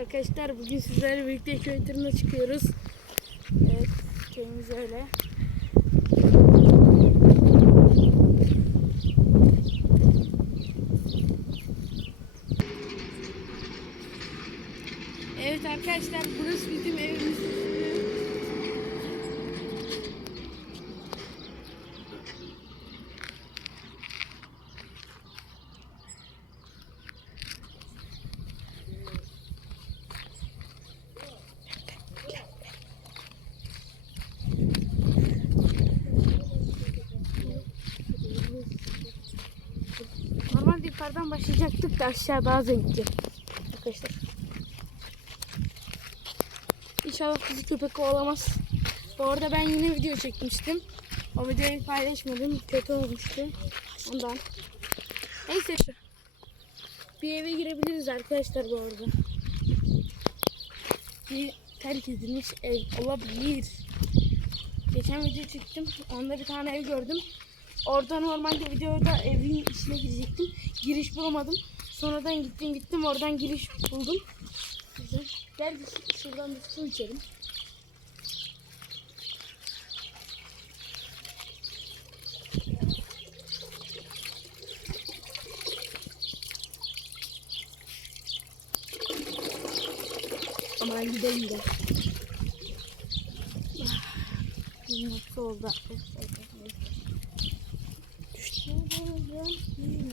arkadaşlar. Bugün sizlerle birlikte köy turuna çıkıyoruz. Evet, köyümüz öyle. Evet arkadaşlar, burası bizim evimiz. Yukarıdan başlayacaktık da aşağı daha zengin. Arkadaşlar. İnşallah kuzu köpek kovalamaz. Bu arada ben yine video çekmiştim. O videoyu paylaşmadım. Kötü olmuştu. Ondan. Neyse. Bir eve girebiliriz arkadaşlar bu arada. Bir terk edilmiş ev olabilir. Geçen video çektim. Onda bir tane ev gördüm. Orada normalde videoda evin içine girecektim. Giriş bulamadım. Sonradan gittim gittim oradan giriş buldum. Güzel. Gel bir şuradan bir su içelim. Aman gidelim de. Ah, Nasıl oldu? Düştü. Yapıyor?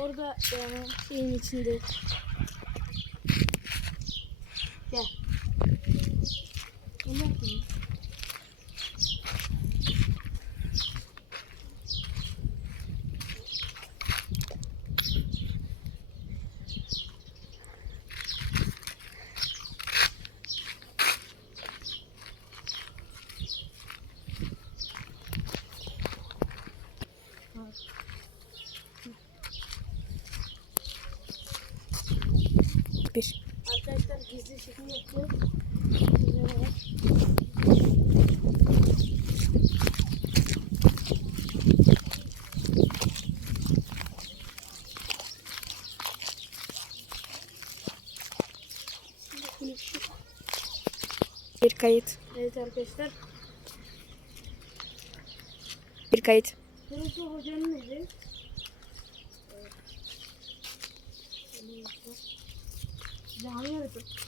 Orada yani şeyin içinde? Gel. Ne yapıyorsun? Bir. Arkadaşlar gizli çekim. Bir kayıt. Evet arkadaşlar. Bir kayıt. Burası hocanın evi. Cami yarısı. Aynen.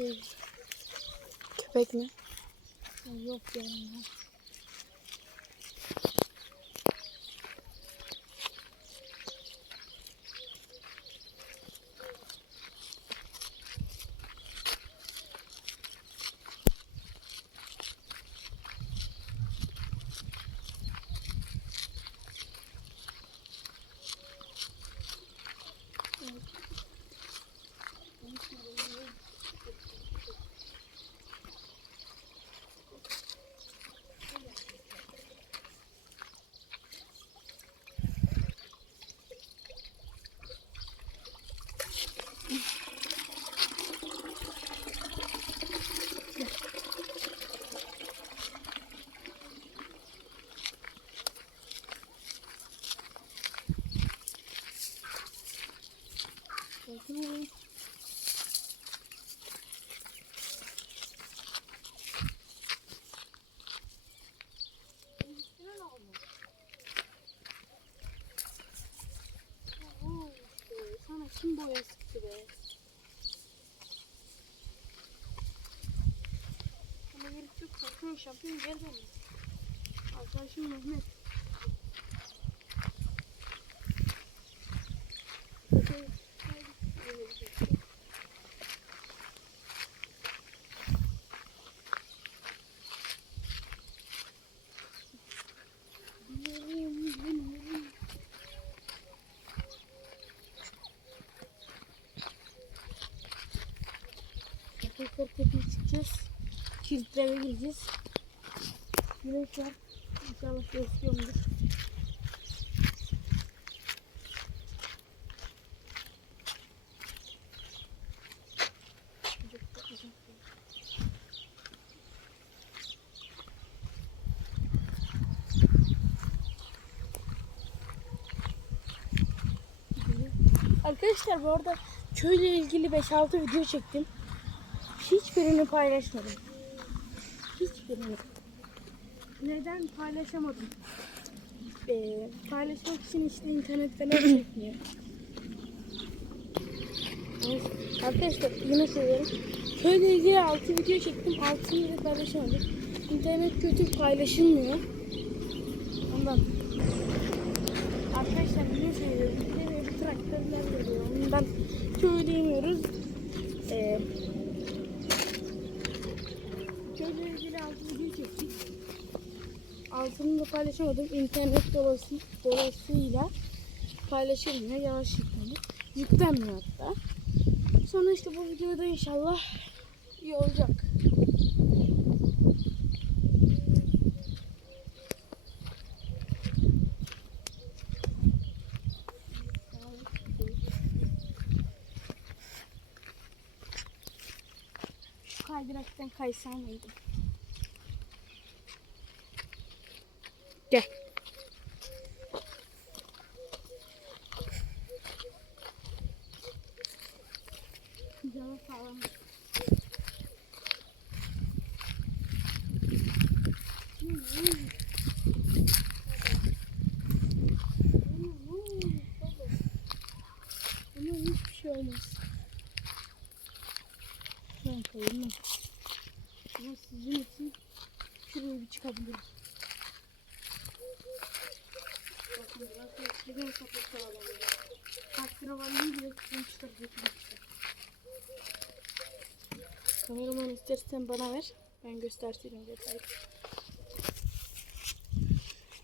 Leylek. Hmm. Tepeleri doğru Ay. Sana kim boya sıktı be? Ama herif çok korkunç yapıyor gelmemiz. Arkadaşım Mehmet. Kilitlere gireceğiz. Güneş var. İnşallah gösteriyorumdur. Arkadaşlar bu arada köyle ilgili 5-6 video çektim. Hiçbirini paylaşmadım. Neden paylaşamadım? Ee, paylaşmak için işte internet falan çekmiyor. Arkadaşlar yine söylüyorum. Köyle ilgili 6 video çektim. 6'sını da paylaşamadım. İnternet kötü paylaşılmıyor. Ondan. Arkadaşlar yine söylüyorum. Traktörler geliyor. Ondan köy diyemiyoruz. Ee, köyle ilgili 6 video çektik. Altını da paylaşamadım. İnternet dolası, dolayısıyla paylaşılmıyor. Yavaş yüklenir. Yüklenmiyor hatta. Sonra işte bu videoda inşallah iyi olacak. Şu kaydıraktan kaysam mıydım? Gel. Canı sağlam. Ama hiçbir şey olmaz. Ben koyayım. Ama sizin için şuraya bir çıkabilirim. Bakın burası eskiden. Kaç lira var ne bile tutmuşlar götürmüşler. Kameraman istersen bana ver. Ben göstereyim detaylı.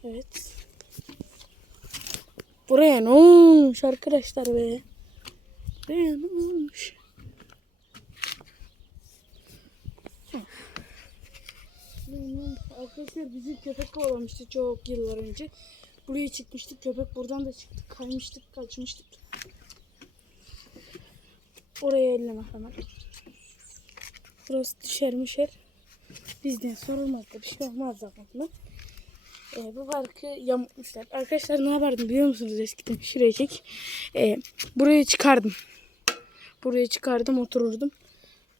Evet. Buraya ne olmuş arkadaşlar be? Buraya ne olmuş? Buraya ne olmuş? Arkadaşlar bizim köpek kovalamıştı çok yıllar önce. Buraya çıkmıştık köpek buradan da çıktık. Kaymıştık kaçmıştık. Oraya elleme hemen. Burası düşer mişer. Bizden sorulmaz da bir şey olmaz zaten. Ee, bu parkı yamutmuşlar. Arkadaşlar ne yapardım biliyor musunuz eskiden? Şuraya çek. Ee, buraya çıkardım. Buraya çıkardım otururdum.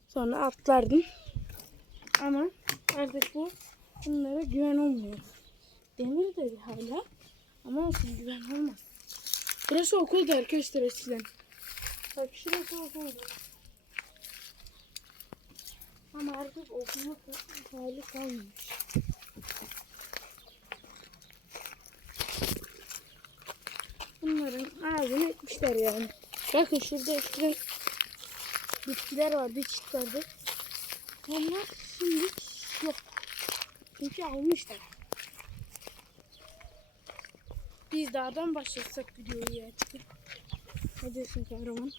Sonra atlardım. Ama artık bu bunlara güven olmuyor. Demir de hala. Ama olsun güven olmaz. Burası okuldu arkadaşlar eskiden. Bak şurası okuldu. Ama artık okuma hali kalmamış. Bunların ağzını etmişler yani. Bakın şurada eskiden bitkiler vardı, çitlerdi. Onlar şimdi. Çünkü almışlar. Biz dağdan başlatsak videoyu ya. Ne diyorsun kahraman?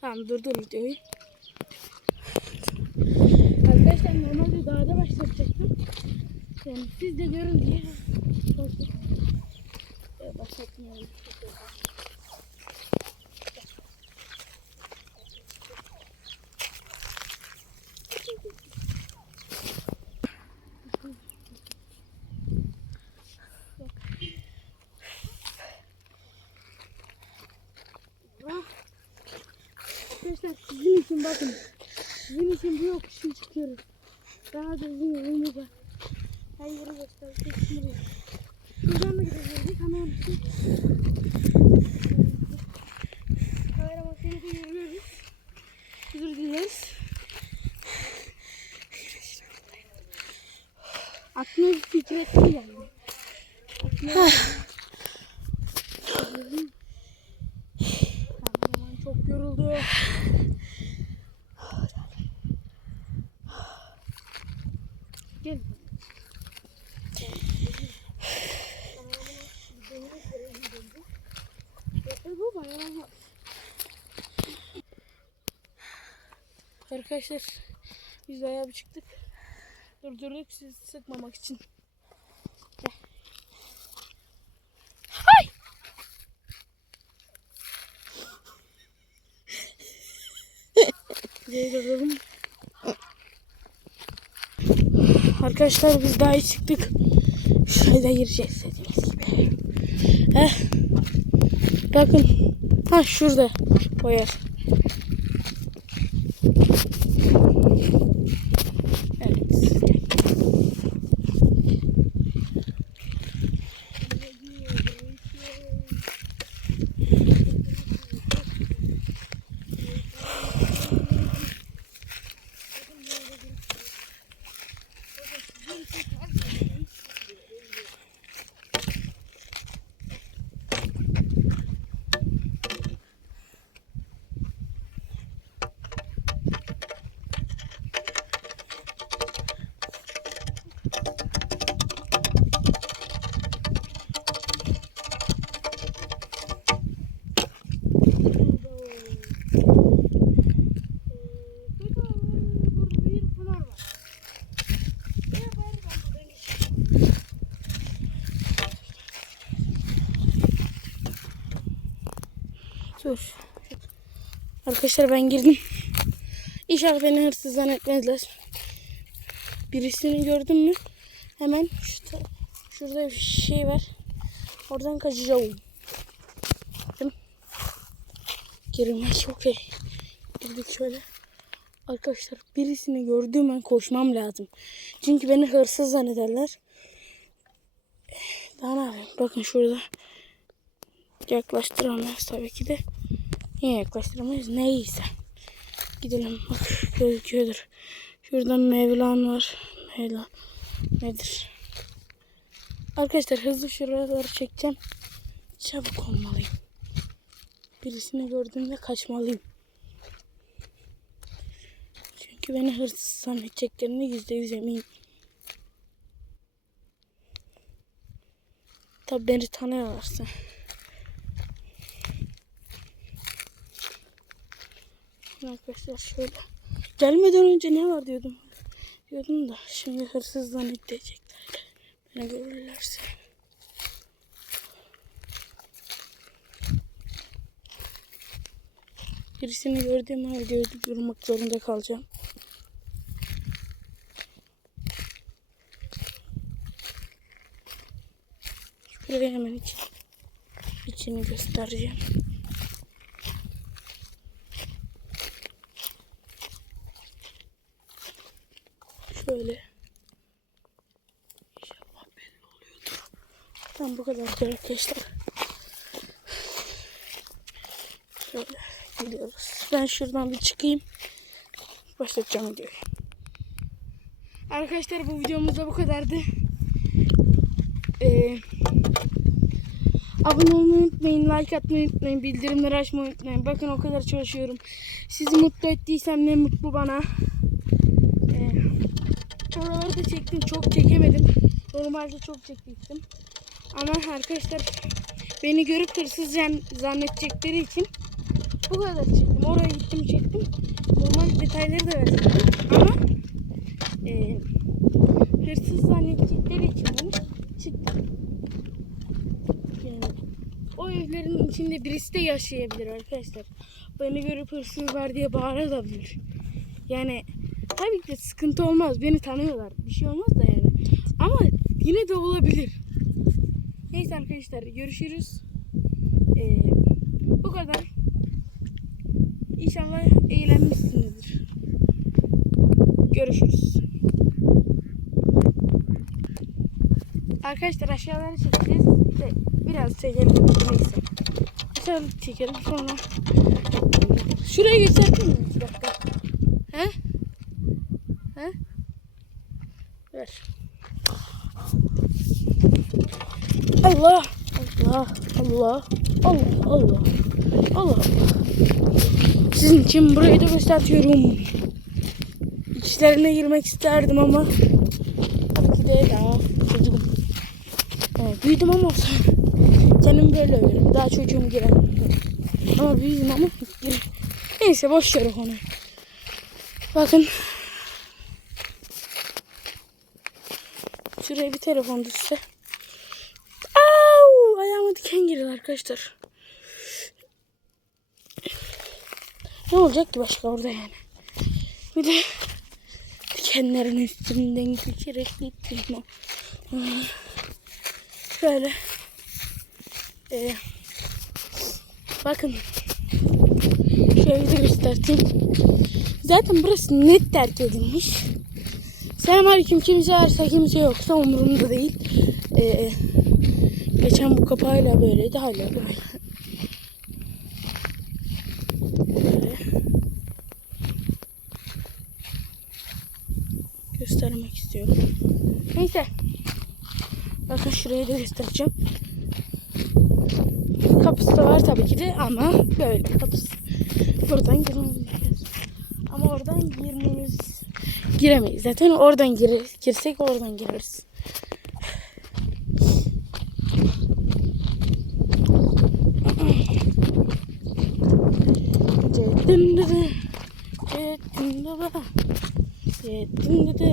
Tamam durdur videoyu. Arkadaşlar normalde dağda başlatacaktım. Yani siz de görün diye başlattım. Ee, başlattım yani. Arkadaşlar sizin için bakın. Sizin için bu yokuşun çıkıyoruz. Daha da uzun yolumuz var. Her yeri gösterdik. Şimdi şuradan da gideceğiz. Bir Kamera makinesi yürüyoruz. Özür dileriz. Aklıma bir fikrettim geldi. Aklıma Kameraman çok yoruldu. Gel. Bu bayağı Arkadaşlar biz bayağı bir çıktık. Durdurduk sizi sıkmamak için. Hay! Durdurdum. Arkadaşlar biz daha iyi çıktık. Şuraya gireceğiz dediğimiz gibi. Heh. Bakın. Ha şurada. O yer. Evet. Burada bir pınar var. Dur. Arkadaşlar ben girdim. İnşallah beni hırsız zannetmezler. Birisini gördüm mü hemen şu şurada bir şey var. Oradan kaçacağım. Girmek okey. Girdik şöyle. Arkadaşlar birisini gördüğüm an koşmam lazım. Çünkü beni hırsız zannederler. Daha ne yapayım? Bakın şurada. Yaklaştıramayız tabii ki de. Niye yaklaştıramayız? Neyse. Gidelim. Bak gözüküyordur. Şuradan Mevlan var. Mevlan. Nedir? Arkadaşlar hızlı şuraları çekeceğim. Çabuk olmalıyım. Birisini gördüğümde kaçmalıyım. Çünkü beni hırsız zannedeceklerini yüzde yüz eminim. Tabi beni tanıyorlarsa. Arkadaşlar şöyle. Gelmeden önce ne var diyordum. Diyordum da şimdi hırsız zannedecekler. Beni görürlerse. Birisini gördüğüm videoyu durmak zorunda kalacağım. Şuraya hemen için, içini göstereceğim. Şöyle. İnşallah belli oluyordur. Tam kadar arkadaşlar. Şöyle gidiyoruz. Ben şuradan bir çıkayım. Başlatacağım videoyu. Arkadaşlar bu videomuz da bu kadardı. Ee, abone olmayı unutmayın, like atmayı unutmayın, bildirimleri açmayı unutmayın. Bakın o kadar çalışıyorum. Sizi mutlu ettiysem ne mutlu bana. Ee, oraları da çektim, çok çekemedim. Normalde çok çekmiştim. Ama arkadaşlar beni görüp hırsız zan- zannedecekleri için bu kadar çektim. Oraya gittim çektim. Normal detayları da verdim. Ama e, hırsız zannedecekleri için bunu çıktım. Yani o evlerin içinde birisi de yaşayabilir arkadaşlar. Beni görüp hırsız var diye bağırabilir. Yani tabii ki sıkıntı olmaz. Beni tanıyorlar. Bir şey olmaz da yani. Ama yine de olabilir. Neyse arkadaşlar görüşürüz. Ee, bu kadar. İnşallah eğlenmişsinizdir. Görüşürüz. Arkadaşlar aşağıları çekeceğiz. De biraz çekelim. Neyse. Aşağıları çekelim sonra. Şurayı gösterdin mi? Bir dakika. Allah Allah Allah Allah Allah Allah Sizin için burayı da gösteriyorum. İçlerine girmek isterdim ama tabii ki de daha çocuğum. Evet, büyüdüm ama kendim böyle oluyorum. Daha çocuğum giremem. Ama büyüdüm ama gir. Neyse boş ver o konuyu. Bakın. Şuraya bir telefon düşse. Girdi arkadaşlar. Ne olacak ki başka orada yani? Bir de dikenlerin üstünden geçerek gittim. Şöyle. Ee, bakın. Şöyle de göstereyim. Zaten burası net terk edilmiş. Selamünaleyküm kimse varsa kimse yoksa umurumda değil. Ee, geçen bu kapağıyla böyleydi hala böyle. Böyle. Göstermek istiyorum. Neyse. Bakın şurayı da göstereceğim. Kapısı da var tabii ki de ama böyle kapısı. Buradan giremeyeceğiz. Ama oradan girmemiz giremeyiz. Zaten oradan gir girsek oradan gireriz. എത്തുന്നത് എത്തുന്നത് എത്തുന്നത്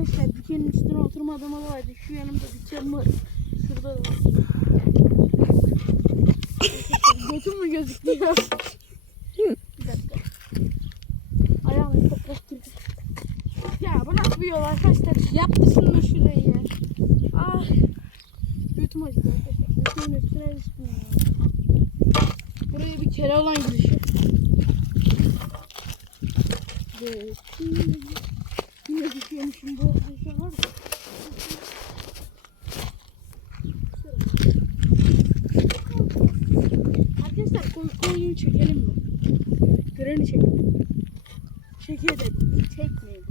Arkadaşlar dikenin üstüne oturmadığıma da şu yanımda diken var. Şurada da var. Götüm mü gözüküyor? Bir dakika. Ayağıma toprak girdi. Ya bu nasıl bir yol arkadaşlar? Yapmışsın mı şurayı ya? Ah. Götüm acıdı arkadaşlar. Götümün üstüne düştüm ya. Buraya bir kere olan girişi. Ve yine düşüyormuşum bu bu şey var mı? Arkadaşlar koy, koyunu çekelim mi? Göreni çekelim. Çekiyor dedim. Çekmeyelim.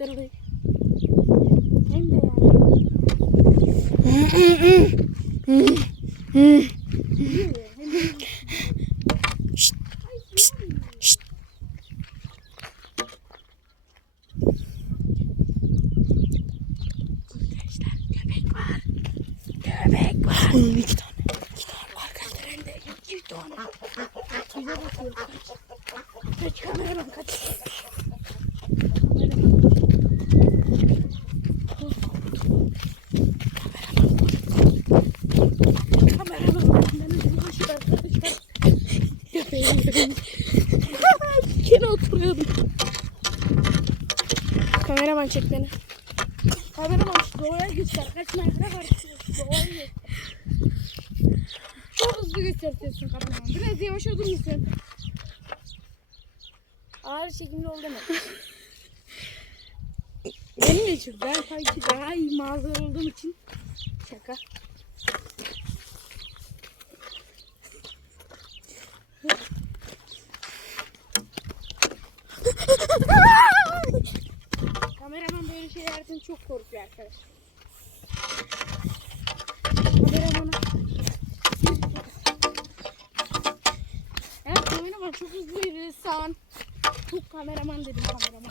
తెలుస్తుంది Kameraman çek beni. Kameraman şu doğaya göster. Kaç metre var? Doğaya göster. Çok hızlı gösteriyorsun kameraman. Biraz yavaş olur musun? Ağır çekimli ol deme. Benim de çok. Ben sanki daha iyi mağaza olduğum için şaka. Kameraman böyle şeylerden çok korkuyor arkadaşlar. Kameramana. Evet kameraman çok hızlı yürüyorsan. Çok kameraman dedim kameraman.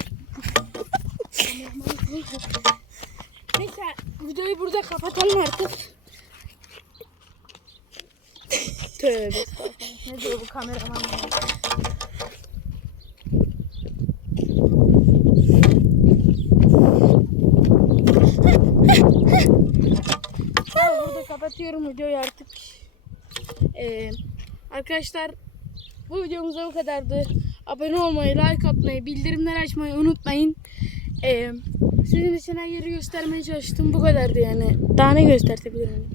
kameraman. Neyse videoyu burada kapatalım artık. Tövbe estağfurullah. Ne diyor bu kameraman ya? Ben burada kapatıyorum videoyu artık. Ee, arkadaşlar bu videomuz bu kadardı. Abone olmayı, like atmayı, bildirimler açmayı unutmayın. Ee, sizin için her yeri göstermeye çalıştım. Bu kadardı yani. Daha ne göstertebilirim?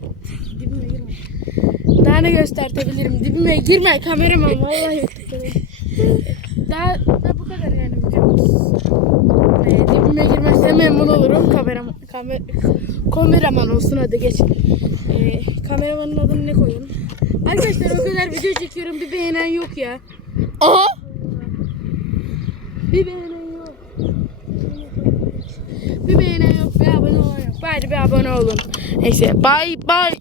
Dibime girme. Daha ne göstertebilirim? Dibime girme kameraman vallahi. Daha da bu kadar yani videomuz. Ee, dibime girmezse memnun olurum. Kameraman, kamer, kameraman olsun hadi geç. Ee, kameramanın adını ne koyayım? Arkadaşlar o kadar video çekiyorum bir beğenen yok ya. Aha. Bir beğenen yok. Bir beğenen yok bir abone olan yok. Bari bir abone olun. Neyse bye bye.